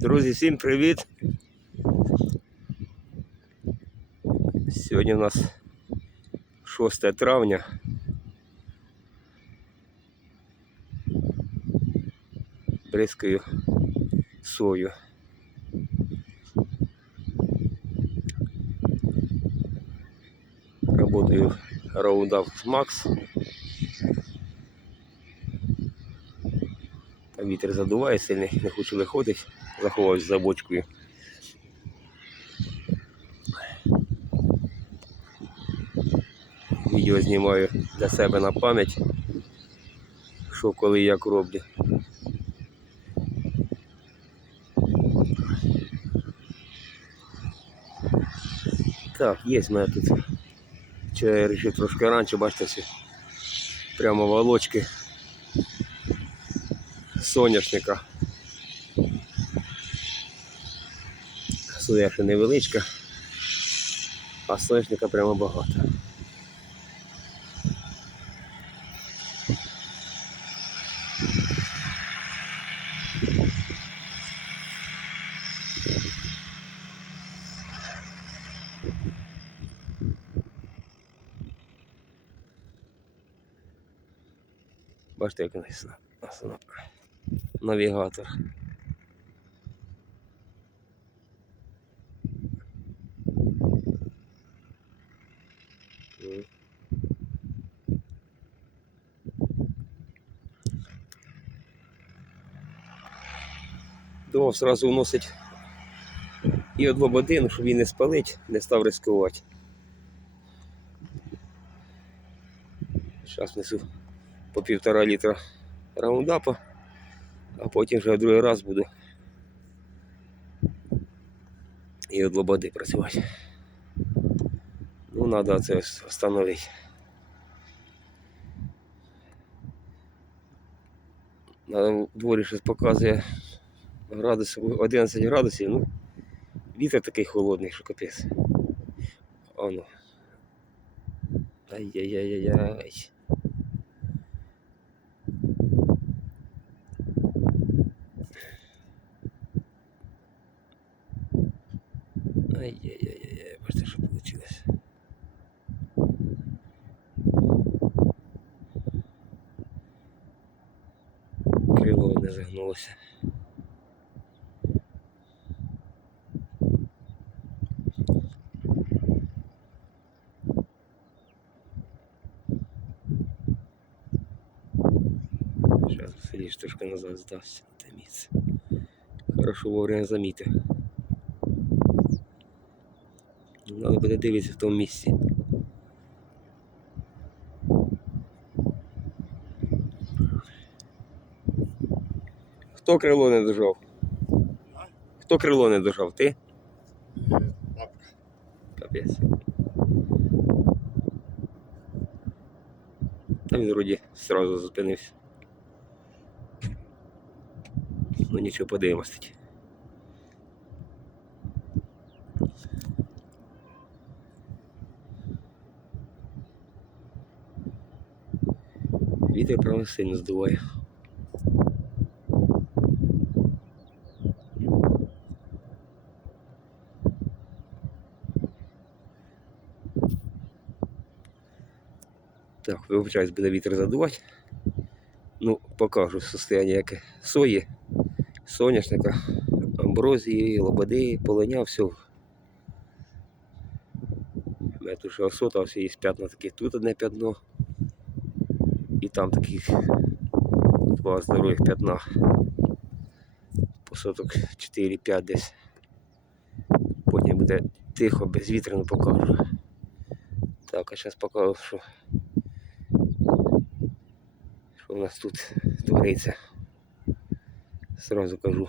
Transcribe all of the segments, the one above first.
Друзі, всім привіт! Сьогодні у нас 6 травня. Бризкаю сою. Работаю Roundup Max. Вітер задуває сильний, не хочу виходити, заховаюсь за бочкою. Відео знімаю для себе на пам'ять, що коли як роблю. Так, є в мене тут. Чи я вирішив трошки раніше, бачите, всі прямо волочки соняшника. Ще невеличка, а соняшника прямо багато. Бачите, як написано. Навігатор. Думав сразу вносить і од лободину, щоб він не спалить, не став ризикувати. Зараз несу по півтора літра раундапа, а потім вже в другий раз буду і від лободи працювати. Ну, треба це встановити. На дворі щось показує градус, 11 градусів, ну, вітер такий холодний, що капець. Оно. Ай-яй-яй-яй-яй. Ай-яй-яй-яй, бачите, що вийшло. Крило не загнулося. Сидишь трошки назад здасться на те місце. Хорошо вовремя замітив. Надо буде дивитися в тому місці. Хто крило не дожав? Хто крило не дожав? Ти? Папка. Капець. Там він вроді сразу зупинився. Ну нічого, подивимось тоді. Вітер прямо сильно здуває. Так, вибачаюсь, буде вітер задувати. Ну, покажу состояние яке сої, соняшника, амброзії, лободи, полиня, все. У тут ще осота, ось є п'ятна такі. Тут одне п'ятно. І там такі два здорових п'ятна. Посоток 4-5 десь. Потім буде тихо, безвітряно покажу. Так, а зараз покажу, що що у нас тут твориться. Сразу кажу.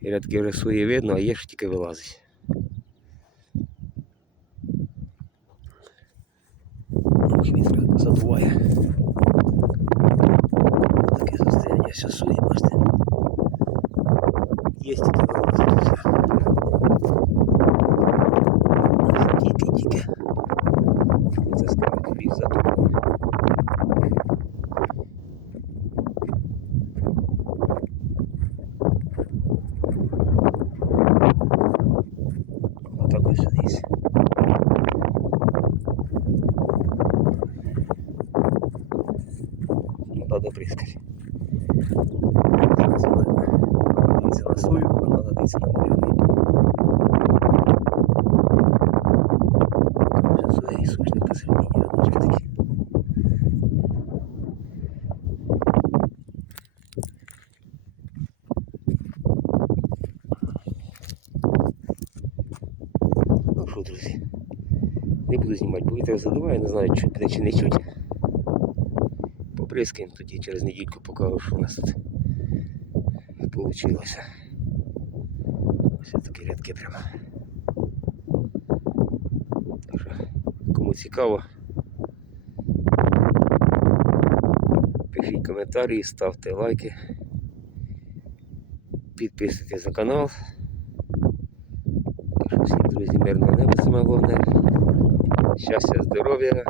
І рядки вже свої видно, а є ж тільки вилазить. Ох, вітер задуває. Таке состояние все сує, бачите. Є тільки Надіється на сою, вона надіється на буряни. Зараз сушник та сильні. Ну що, друзі, не буду снимать, будет задуває, не знаю, чуть чи не чуть. Поприскаємо тоді через недільку покажу, що у нас тут вийшло. Ось такі рядки прямо. Кому цікаво, пишіть коментарі, ставте лайки, підписуйтесь на канал. Так що друзі, мирного неба саме головне. Щастя, здоров'я.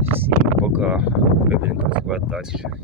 Всім пока. Будемо працювати далі.